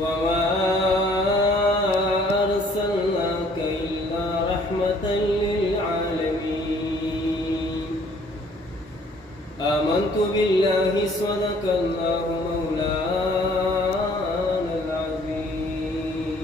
وما أرسلناك إلا رحمة للعالمين آمنت بالله صدق الله مولانا العظيم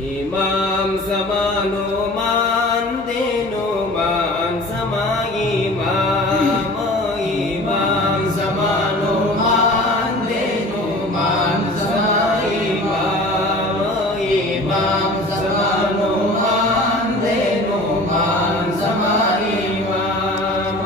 إمام زمان مان دينو مان زما إمام إمام زمان مان دينو مان زما إمام إمام زمان مان دينو مان زما إمام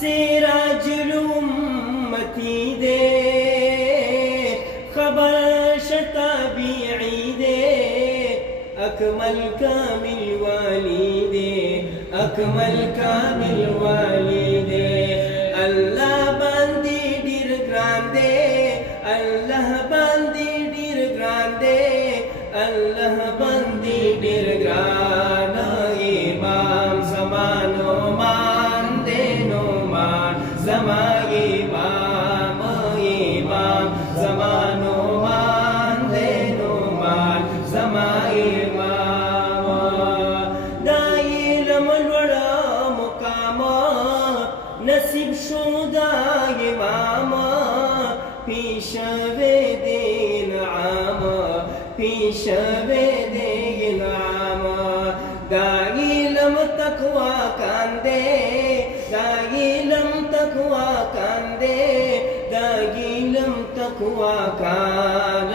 سراج الأمتي دي خبر شتابيعي دي أكمل كامل والدي أكمل كامل والدي الله باندي دير grande الله باندي دير grande الله باندي دير grande إمام زمانو مان دينو مان زما إمام إمام زمانو مان دينو مان زما إمام داير ملوڑا مقاما نصیب شودا إمام پیش دین عام پیش دین عام دائی لم تقوی کاندے دائی لم تقوی کاندے دائی لم تقوی کان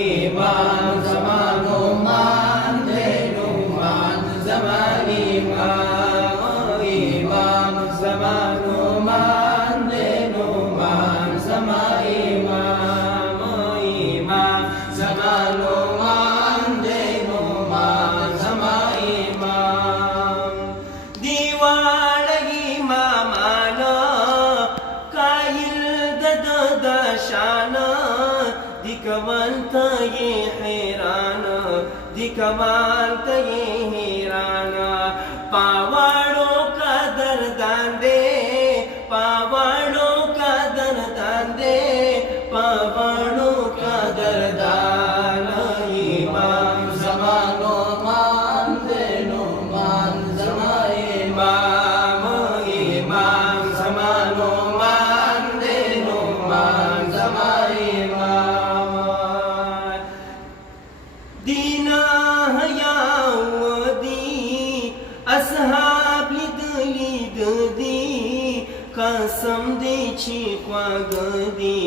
إمام زمانو مان دینو مان زما إمام إمام زمانو مان دینو مان زما إمام إمام زمانو مان دینو مان زما إمام دیوان إمامانا قائل دد شانا دی کمال تا یہ حیران دی کمال تا یہ حیران پاواڑوں کا دردان دے پاواڑوں کا دردان دے پاواڑوں کا دردان إمام زمانو مان دینو مان زما إمام إمام زمانو مان دینو مان زما إمام دینا حیا ودی اصحاب لید دی قسم دی چی خواگ دی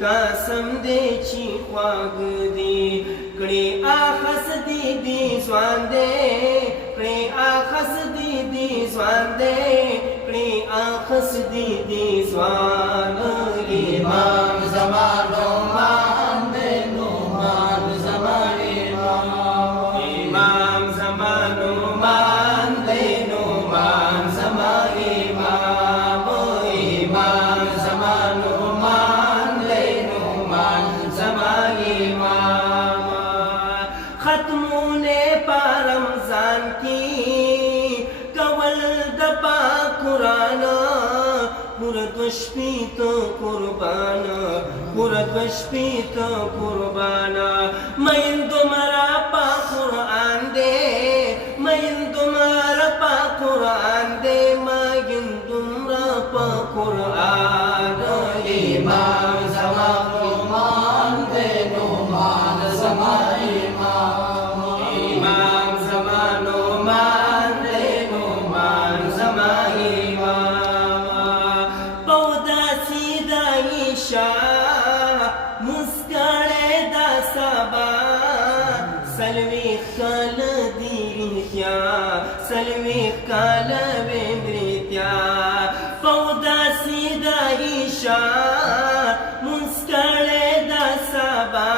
قسم دی چی خواگ دی کڑی آخس دی دی سوان دے کڑی آخس دی دی سوان دے کڑی آخس دی دی سوان إمام زمانو مان دینو مان زما إمام إمام زمانو مان دینو مان زما إمام إمام زمانو مان دینو مان زما إمام ختمون پا رمضان کی کول دپا قرآن پورت وشپی تو قربان پورت وشپی تو قربان مین تمہارا پا قرآن دے مین تمہارا پا قرآن دے مین تمہارا پا قرآن إمام زمانو مان دینو مان زما إمام إمام زمانو مان دینو مان زما إمام پودا سیدہ عشاء مسکڑے دا سبا سلوی کال دیتیا سلوی کال ویمریتیا پودا سیدہ عشاء مسکڑے دا سبا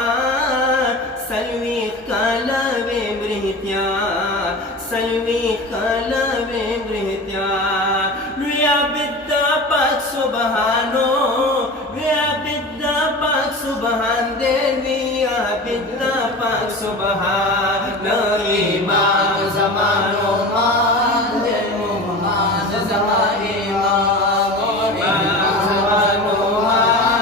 سلوی کال ویمریتیا سلوی کال ویمریتیا لیا بدہ پاک سبحانو لیا بدہ پاک سبحان دے لیا بدہ پاک سبحان إمام زمانو مان دینو مان زما إمام إمام زمانو مان